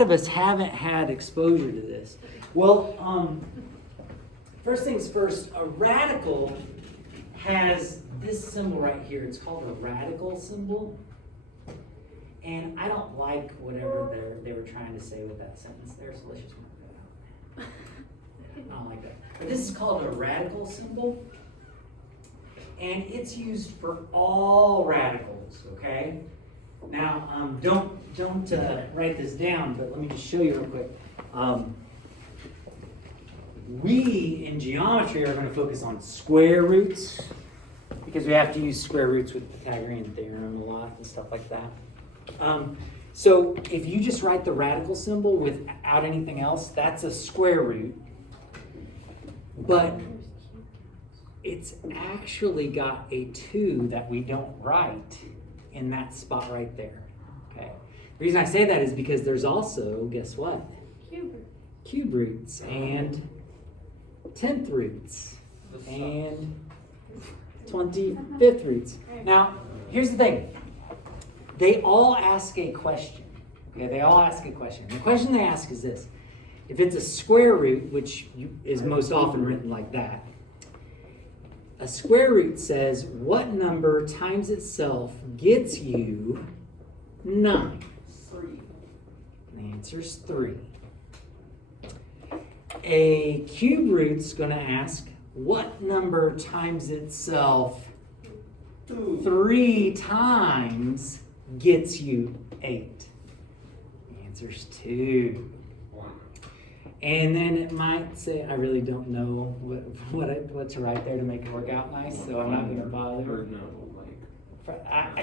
lot of us haven't had exposure to this. Well, first things first, a radical has this symbol right here. It's called a radical symbol. And I don't like whatever they were trying to say with that sentence there, so let's just mark that out. I don't like that. But this is called a radical symbol. And it's used for all radicals, okay? Now, don't write this down, but let me just show you real quick. We, in geometry, are going to focus on square roots because we have to use square roots with Pythagorean theorem a lot and stuff like that. So if you just write the radical symbol without anything else, that's a square root. But it's actually got a 2 that we don't write in that spot right there. Okay. The reason I say that is because there's also, guess what? Cube roots and 10th roots and 25th roots. Now, here's the thing. They all ask a question. Okay, they all ask a question. The question they ask is this. If it's a square root, which is most often written like that, a square root says, what number times itself gets you 9? 3. The answer's 3. A cube root's going to ask, what number times itself 3 times gets you 8? The answer's 2. And then it might say, I really don't know what to write there to make it work out nice, so I'm not going to bother.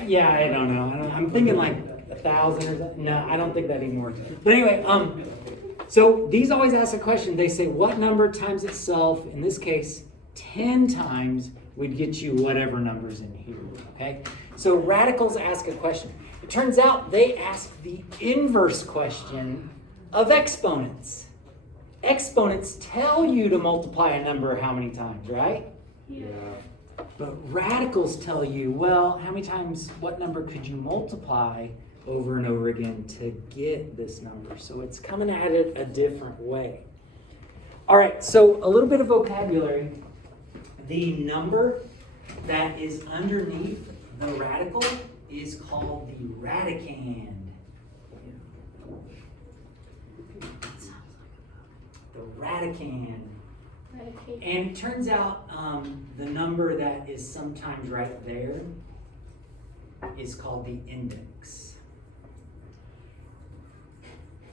Yeah, I don't know. I'm thinking like 1,000 or something. No, I don't think that even works. But anyway, so these always ask a question. They say, what number times itself, in this case, 10 times would get you whatever number's in here, okay? So radicals ask a question. It turns out they ask the inverse question of exponents. Exponents tell you to multiply a number how many times, right? Yeah. But radicals tell you, well, how many times, what number could you multiply over and over again to get this number? So it's coming at it a different way. All right, so a little bit of vocabulary. The number that is underneath the radical is called the radicand. The radicand. And it turns out the number that is sometimes right there is called the index.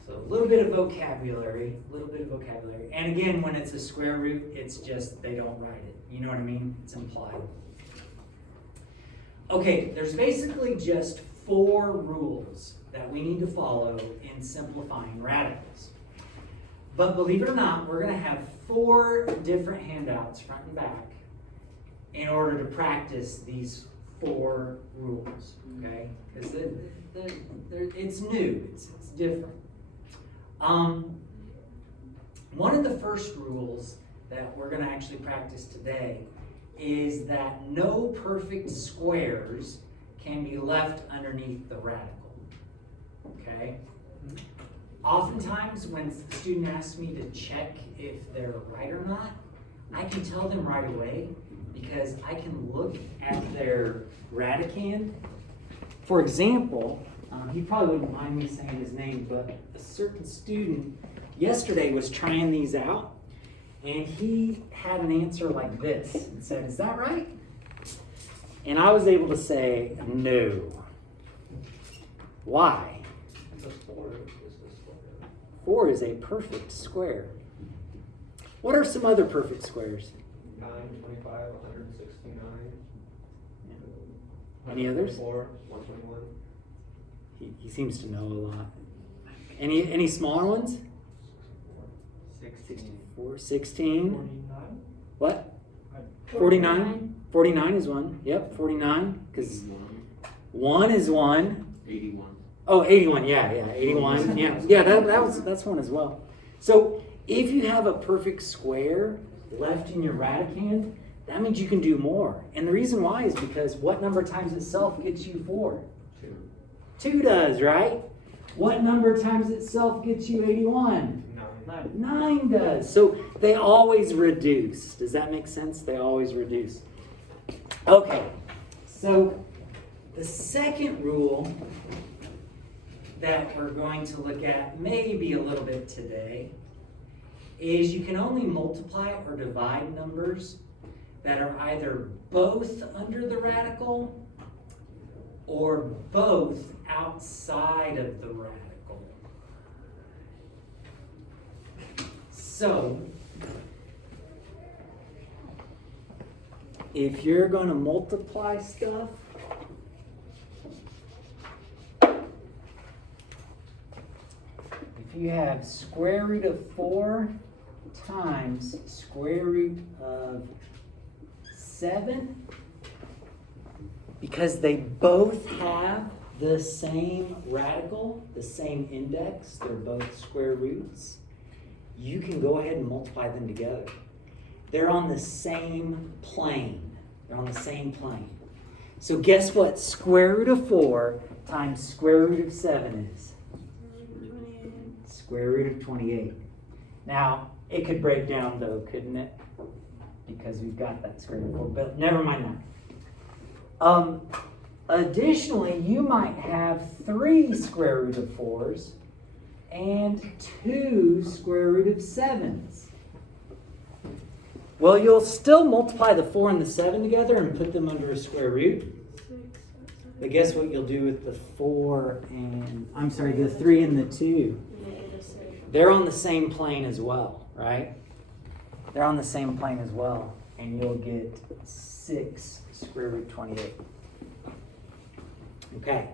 So a little bit of vocabulary, And again, when it's a square root, it's just they don't write it. You know what I mean? It's implied. Okay, there's basically just 4 rules that we need to follow in simplifying radicals. But believe it or not, we're going to have 4 different handouts, front and back, in order to practice these 4 rules, okay? Because it's new, it's different. One of the first rules that we're going to actually practice today is that no perfect squares can be left underneath the radical, okay? Oftentimes, when the student asks me to check if they're right or not, I can tell them right away because I can look at their radicand. For example, he probably wouldn't mind me saying his name, but a certain student yesterday was trying these out, and he had an answer like this and said, "Is that right?" And I was able to say, "No." Why? 4 is a perfect square. What are some other perfect squares? 9, 25, 169. Any others? 4, 121. He seems to know a lot. Any smaller ones? 64, 16. 49. What? 49. 49 is one. Yep, 49. Because 1 is 1. 81. Oh, 81, yeah, 81. Yeah, that's one as well. So if you have a perfect square left in your radicand, that means you can do more. And the reason why is because what number times itself gets you 4? 2. 2 does, right? What number times itself gets you 81? 9. 9 does. So they always reduce. Does that make sense? They always reduce. Okay, so the second rule that we're going to look at maybe a little bit today is you can only multiply or divide numbers that are either both under the radical or both outside of the radical. So, if you're going to multiply stuff, if you have square root of 4 times square root of 7, because they both have the same radical, the same index, they're both square roots, you can go ahead and multiply them together. They're on the same plane. They're on the same plane. So guess what square root of 4 times square root of 7 is? Square root of 28. Now, it could break down though, couldn't it? Because we've got that square root of 4, but never mind that. Additionally, you might have 3 square root of 4s and 2 square root of 7s. Well, you'll still multiply the 4 and the 7 together and put them under a square root. But guess what you'll do with the 3 and the 2? They're on the same plane as well, right? They're on the same plane as well. And you'll get 6 square root 28. Okay.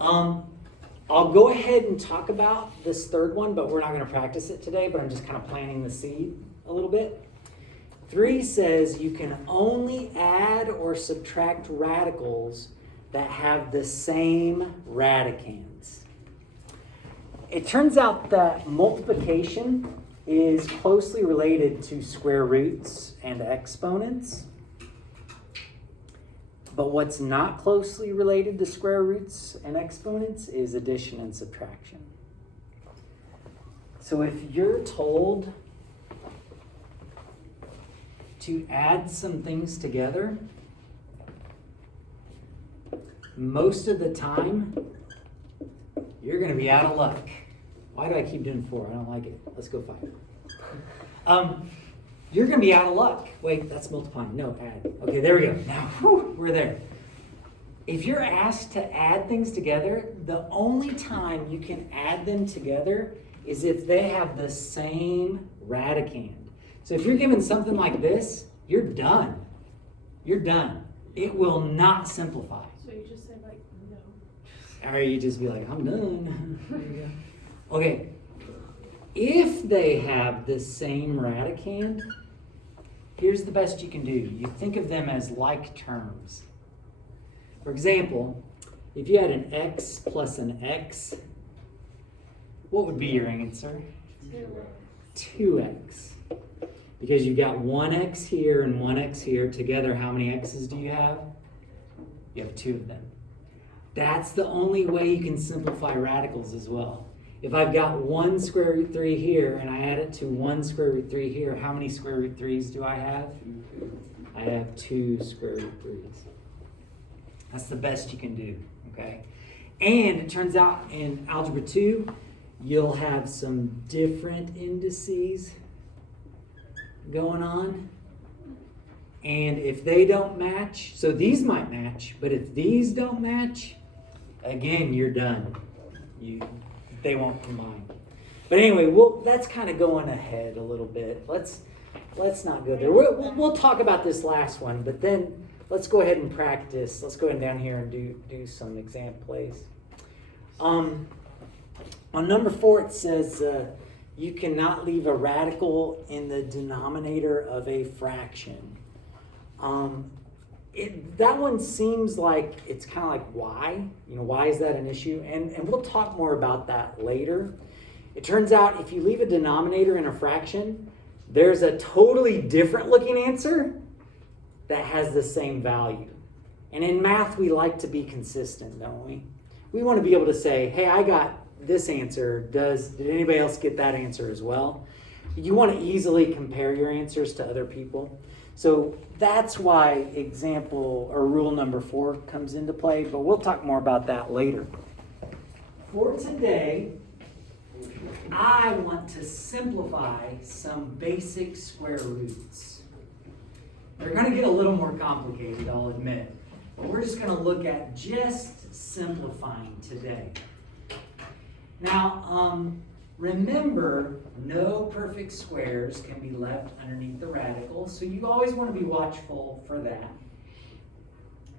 I'll go ahead and talk about this third one, but we're not going to practice it today, but I'm just kind of planting the seed a little bit. 3 says you can only add or subtract radicals that have the same radicands. It turns out that multiplication is closely related to square roots and exponents. But what's not closely related to square roots and exponents is addition and subtraction. So if you're told to add some things together, most of the time, you're going to be out of luck. Why do I keep doing 4? I don't like it. Let's go 5. You're going to be out of luck. Wait, that's multiplying. No, add. Okay, there we go. Now, we're there. If you're asked to add things together, the only time you can add them together is if they have the same radicand. So if you're given something like this, you're done. You're done. It will not simplify. So you just say like, no. Or you just be like, I'm done. Okay. If they have the same radicand, here's the best you can do. You think of them as like terms. For example, if you had an x plus an x, what would be your answer? 2x. Because you've got 1x here and 1x here. Together, how many x's do you have? You have 2 of them. That's the only way you can simplify radicals as well. If I've got 1 square root 3 here and I add it to 1 square root 3 here, how many square root 3s do I have? I have 2 square root 3s. That's the best you can do, okay? And it turns out in Algebra 2, you'll have some different indices going on. And if they don't match, so these might match, but if these don't match, again, you're done. They won't combine. But anyway, that's kind of going ahead a little bit. Let's not go there. We'll talk about this last one, but then let's go ahead and practice. Let's go ahead and down here and do some exam plays. On number 4, it says you cannot leave a radical in the denominator of a fraction. That one seems like it's kind of like why? Why is that an issue? And we'll talk more about that later. It turns out if you leave a denominator in a fraction, there's a totally different looking answer that has the same value. And in math, we like to be consistent, don't we? We want to be able to say, hey, I got this answer, did anybody else get that answer as well? You want to easily compare your answers to other people. So that's why example or rule number 4 comes into play, but we'll talk more about that later. For today, I want to simplify some basic square roots. They're going to get a little more complicated, I'll admit, but we're just going to look at just simplifying today. Now, remember, no perfect squares can be left underneath the radical, so you always want to be watchful for that.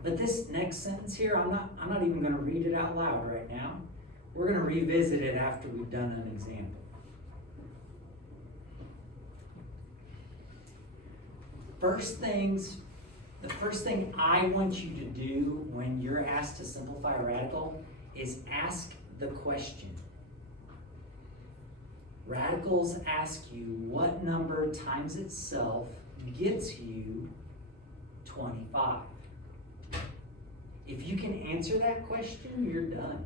But this next sentence here, I'm not even going to read it out loud right now. We're going to revisit it after we've done an example. The first thing I want you to do when you're asked to simplify a radical is ask the question. Radicals ask you what number times itself gets you 25. If you can answer that question, you're done.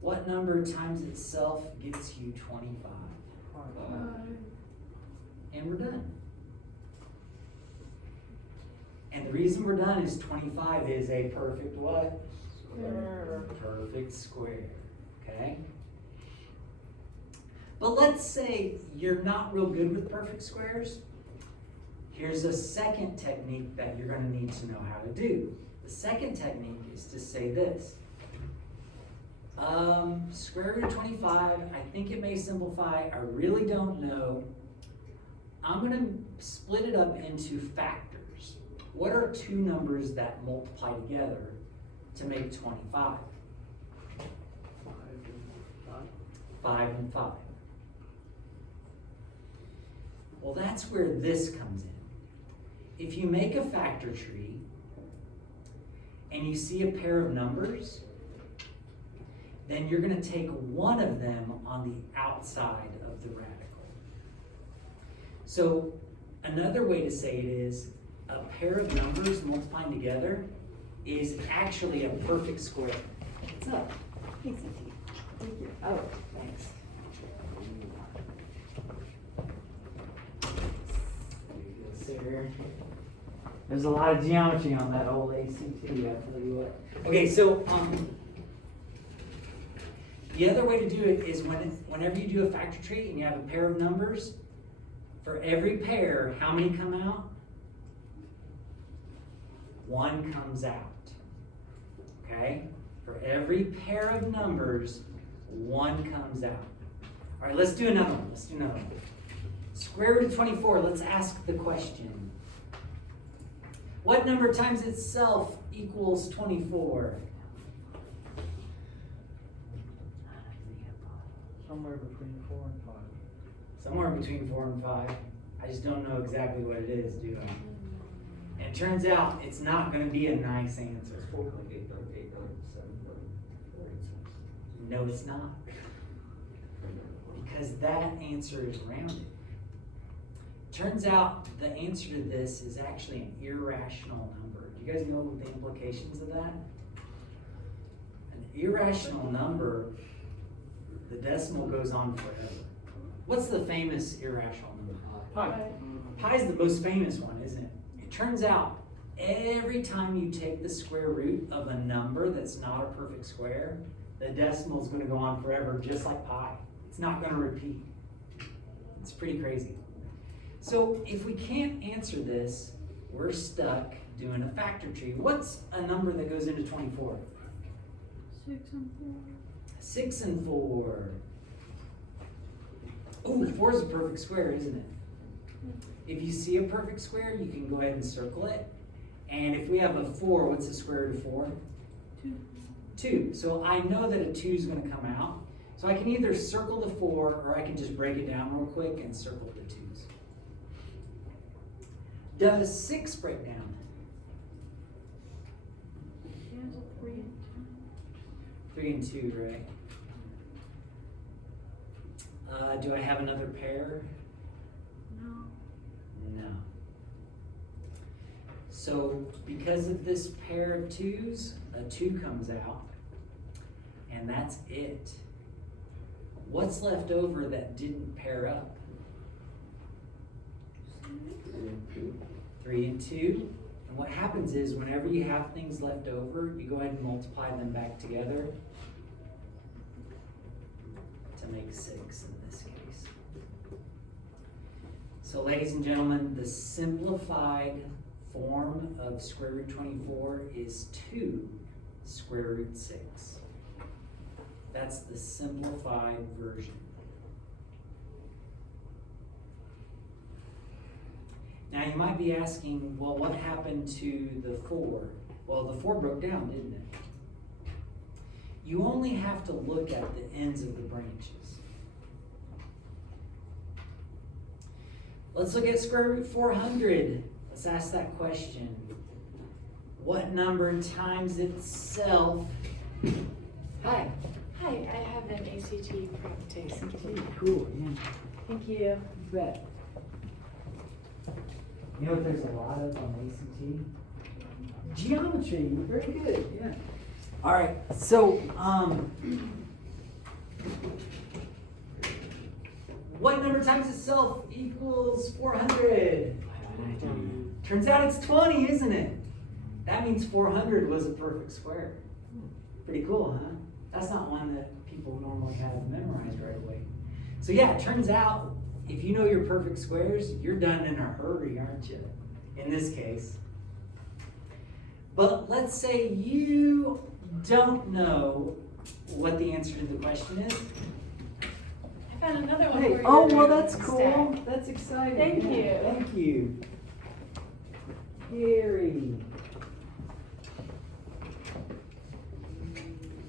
What number times itself gets you 25? And we're done. And the reason we're done is 25 is a perfect what? Square. Perfect square. Okay? But let's say you're not real good with perfect squares. Here's a second technique that you're going to need to know how to do. The second technique is to say this. Square root of 25, I think it may simplify. I really don't know. I'm going to split it up into factors. What are two numbers that multiply together to make 25? 5 and 5. Well, that's where this comes in. If you make a factor tree and you see a pair of numbers, then you're going to take one of them on the outside of the radical. So another way to say it is a pair of numbers multiplying together is actually a perfect square. What's up? Thanks, Auntie. Thank you. Oh, thanks. There's a lot of geometry on that old ACT, I tell you what. Okay, so the other way to do it is whenever you do a factor tree and you have a pair of numbers, for every pair, how many come out? One comes out. Okay? For every pair of numbers, one comes out. All right, let's do another one. Square root of 24, let's ask the question. What number times itself equals 24? Somewhere between 4 and 5. Somewhere between 4 and 5. I just don't know exactly what it is, do I? And it turns out it's not going to be a nice answer. It's 4, like 8, 9, 8, 9, 7, 9, 4, 8, 6. No, it's not. Because that answer is rounded. Turns out the answer to this is actually an irrational number. Do you guys know the implications of that? An irrational number, the decimal goes on forever. What's the famous irrational number? Pi. Pi is the most famous one, isn't it? It turns out every time you take the square root of a number that's not a perfect square, the decimal is going to go on forever, just like pi. It's not going to repeat. It's pretty crazy. So if we can't answer this, we're stuck doing a factor tree. What's a number that goes into 24? 6 and 4. 6 and 4. Oh, 4 is a perfect square, isn't it? If you see a perfect square, you can go ahead and circle it. And if we have a 4, what's the square root of 4? 2. 2. So I know that a 2 is going to come out. So I can either circle the 4 or I can just break it down real quick and circle the 2s. Does 6 break down? Yes, 3 and 3 and 2, right? Do I have another pair? 2. No. No. So because of this pair of 2s, a 2 comes out. and that's it. What's left over that didn't pair up? 3 and 2. And what happens is whenever you have things left over, you go ahead and multiply them back together to make 6 in this case. So ladies and gentlemen, the simplified form of square root 24 is 2 square root 6. That's the simplified version. Now you might be asking, well, what happened to the 4? Well, the 4 broke down, didn't it? You only have to look at the ends of the branches. Let's look at square root 400. Let's ask that question. What number times itself? Hi. Hi, I have an ACT practice. Cool, yeah. Thank you. You bet. You know what there's a lot of on ACT? Geometry. Very good, yeah. All right, so what number times itself equals 400? Turns out it's 20, isn't it? That means 400 was a perfect square. Pretty cool, huh? That's not one that people normally have memorized right away. So yeah, it turns out if you know your perfect squares, you're done in a hurry, aren't you? In this case. But let's say you don't know what the answer to the question is. I found another one. Hey, where oh, you're well, doing that's the cool. stack. That's exciting. Thank Yeah, you. Thank you. Gary.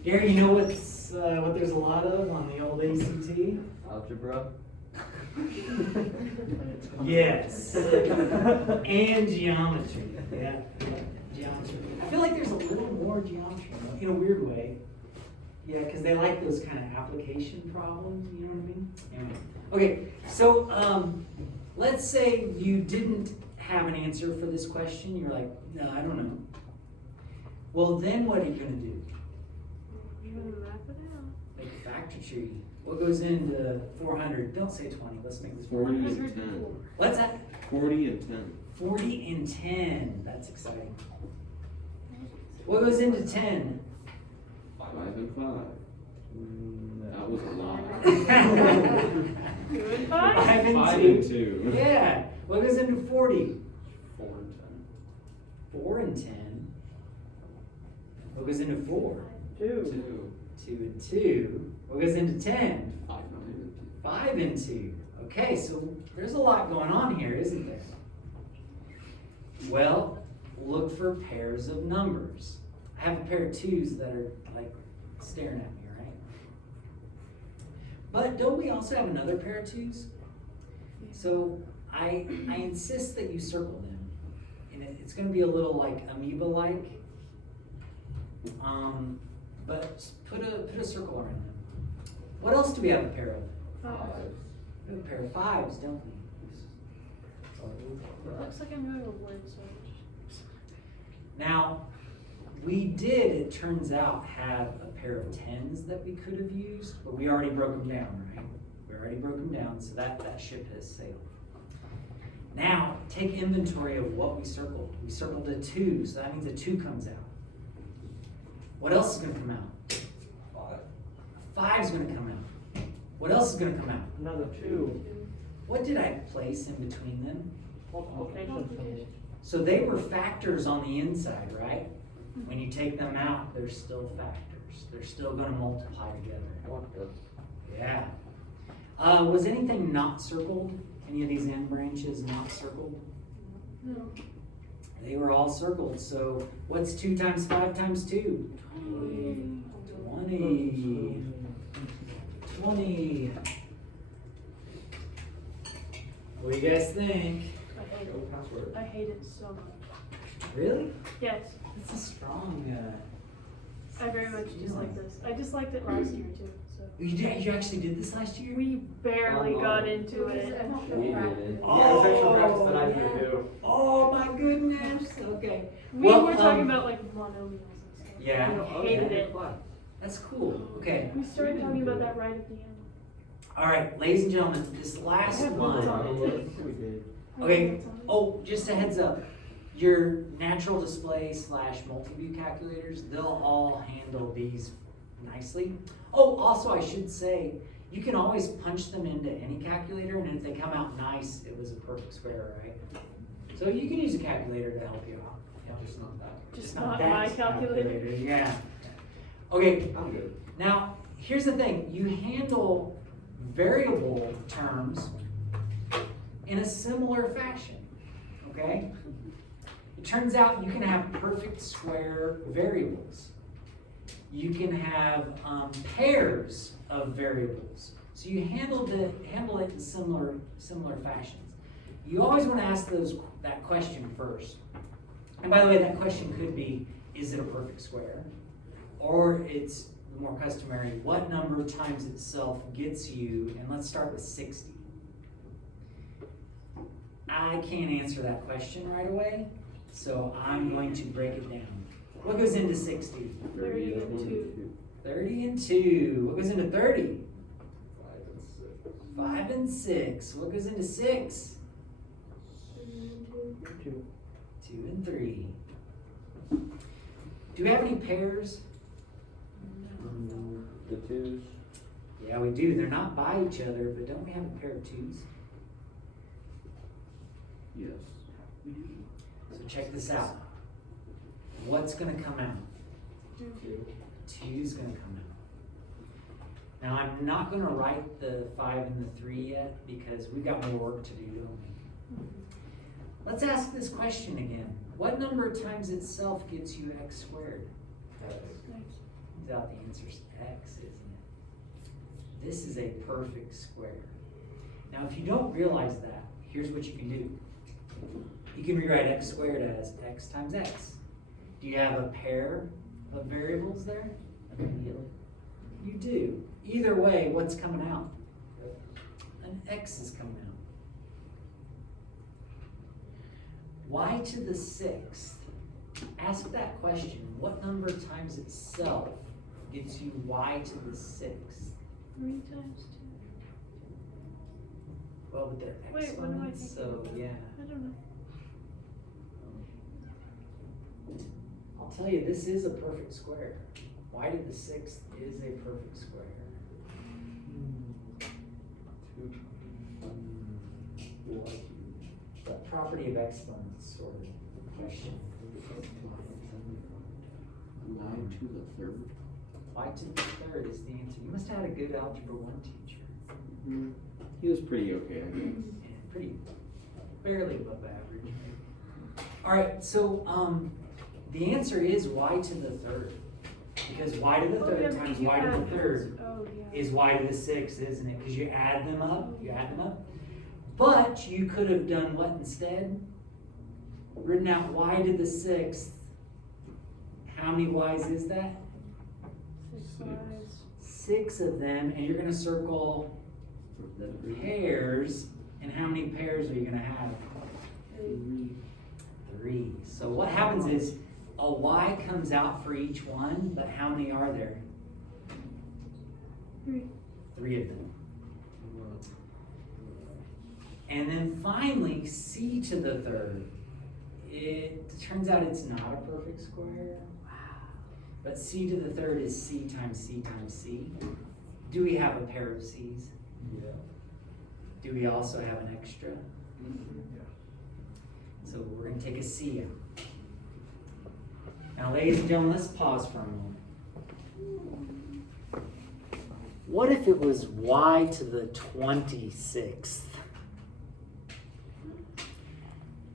Gary, you know what there's a lot of on the old ACT? Algebra. Yes. And geometry. Yeah. Geometry. I feel like there's a little more geometry in a weird way. Yeah, because they like those kind of application problems, you know what I mean? Anyway. Okay, so let's say you didn't have an answer for this question. You're like, no, I don't know. Well, then what are you going to do? I'm gonna map it out. Make a factor tree. What goes into 400? Don't say 20. Let's make this 40 and 400. 10. What's that? 40 and 10. 40 and 10. That's exciting. What goes into 10? 5 and 5. That was a lot. 2 and 5? 5 and 5 2. and 2. Yeah. What goes into 40? 4 and 4 and 10. What goes into 4? 10. 2. 2 and 2. What goes into 10? 5 and 5 and 2. Okay, so there's a lot going on here, isn't there? Well, look for pairs of numbers. I have a pair of 2s that are like staring at me, right? But don't we also have another pair of 2s? So I insist that you circle them. And it's going to be a little like amoeba-like. But put a circle around them. What else do we have a pair of? 5. We have a pair of 5s, don't we? It looks like I'm doing a word search. Now, we did, it turns out, have a pair of 10s that we could have used, but we already broke them down, right? We already broke them down, so that ship has sailed. Now, take inventory of what we circled. We circled a 2, so that means a 2 comes out. What else is going to come out? 5 is going to come out. What else is going to come out? Another 2. What did I place in between them? Multiplication symbol. So they were factors on the inside, right? When you take them out, they're still factors. They're still going to multiply together. Yeah. Was anything not circled? Any of these end branches not circled? No. They were all circled. So what's 2 times 5 times 2? 20. 20. 20. What do you guys think? I hate it so much. Really? Yes, It's a strong. I very much dislike this. I disliked it last year too, so. You actually did this last year? We barely got into it. We did it. Oh. Yeah, it was extra practice that I had to do. Oh my goodness. Okay. We Well, were talking about like monomials and stuff. yeah. I hated it. That's cool. Okay. We started talking about that right at the end. All right, ladies and gentlemen, this last one. We did. Okay. Oh, just a heads up. Your natural display / multi-view calculators, they'll all handle these nicely. Oh, also I should say, you can always punch them into any calculator, and if they come out nice, it was a perfect square, right? So you can use a calculator to help you out. Just not that. Just not my calculator. Yeah. Okay, I'm good. now here's the thing. You handle variable terms in a similar fashion, okay? It turns out you can have perfect square variables. You can have pairs of variables. So you handle it in similar fashions. You always want to ask that question first. And by the way, that question could be, is it a perfect square? Or it's more customary, what number times itself gets you, and let's start with 60. I can't answer that question right away, so I'm going to break it down. What goes into 60? 30 and 2. 30 and 2. What goes into 30? 5 and 6. 5 and 6. What goes into 6? 2. 2 and 3. Do we have any pairs? The twos. Yeah, we do. They're not by each other, but don't we have a pair of 2s? Yes. So check this out. What's going to come out? 2 is going to come out. Now, I'm not going to write the 5 and the 3 yet because we've got more work to do, don't we? Let's ask this question again. What number times itself gives you x squared? Turns out the answer's x, isn't it? This is a perfect square. Now, if you don't realize that, here's what you can do. You can rewrite x squared as x times x. Do you have a pair of variables there? Immediately. You do. Either way, what's coming out? An x is coming out. Y to the 6th. Ask that question. What number times itself gives you y to the 6th? 3 times 2. Well, with their Wait, what am I exponents, thinking? so yeah. I don't know. I'll tell you, this is a perfect square. Y to the 6th is a perfect square. The property of exponents sort of question. Y to the 3rd. Y to the 3rd is the answer. You must have had a good Algebra 1 teacher. He was pretty okay, I guess. And pretty, barely above average. All right, so the answer is y to the 3rd. Because y to the 3rd times y to the 3rd is y to the 6th, isn't it? Because you add them up, But you could have done what instead? Written out y to the 6th. How many y's is that? 6 sides. 6 of them, and you're going to circle the pairs. And how many pairs are you going to have? 3. So what happens is a y comes out for each one, but how many are there? 3. 3 of them. And then finally, c to the 3rd. It turns out it's not a perfect square. But c to the 3rd is c times c times c. Do we have a pair of c's? Yeah. Do we also have an extra? So we're going to take a c out. Now, ladies and gentlemen, let's pause for a moment. What if it was y to the 26th?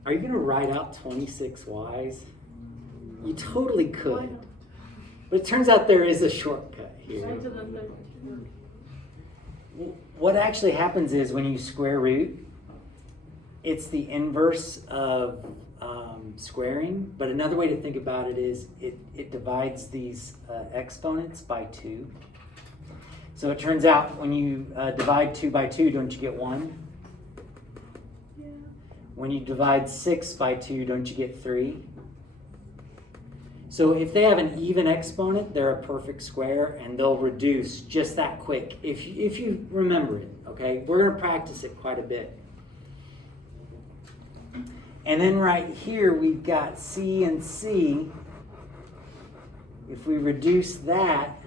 Are you going to write out 26 y's? You totally Why could. not? But it turns out there is a shortcut here. Right to the 3rd. What actually happens is when you square root, it's the inverse of squaring. But another way to think about it is it divides these exponents by 2. So it turns out when you divide 2 by 2, don't you get 1? Yeah. When you divide 6 by 2, don't you get 3? So if they have an even exponent, they're a perfect square, and they'll reduce just that quick if you remember it, okay? We're going to practice it quite a bit. And then right here, we've got C and C. If we reduce that,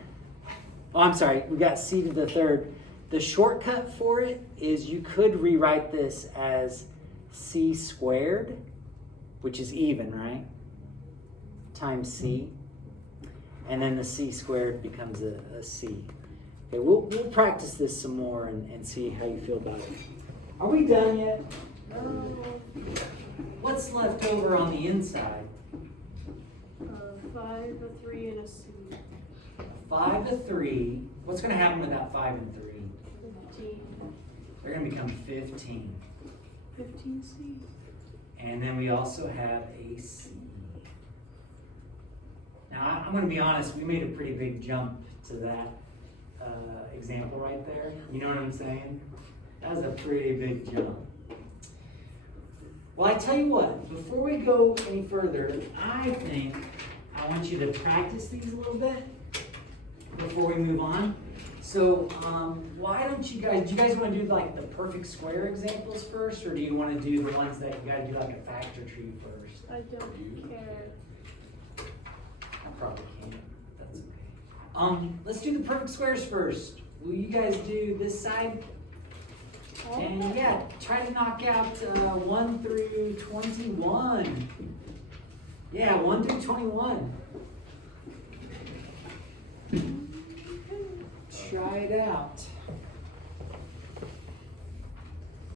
oh, I'm sorry, we've got C to the third. The shortcut for it is you could rewrite this as C squared, which is even, right? Times C. And then the C squared becomes a C. Okay, we'll practice this some more and see how you feel about it. Are we done yet? What's left over on the inside? 5, a 3, and a C. 5 to 3. What's going to happen with that 5 and 3? 15. They're going to become 15. 15C. And then we also have a C. Now, I'm going to be honest, we made a pretty big jump to that example right there. You know what I'm saying? That was a pretty big jump. Well, I tell you what, before we go any further, I think I want you to practice these a little bit before we move on. So why don't you guys, do you guys want to do like the perfect square examples first, or do you want to do the ones that you got to do like a factor tree first? I don't care. I probably can't. That's okay. Let's do the perfect squares first. Will you guys do this side? And yeah, try to knock out 1 through 21. Yeah, 1 through 21. Try it out.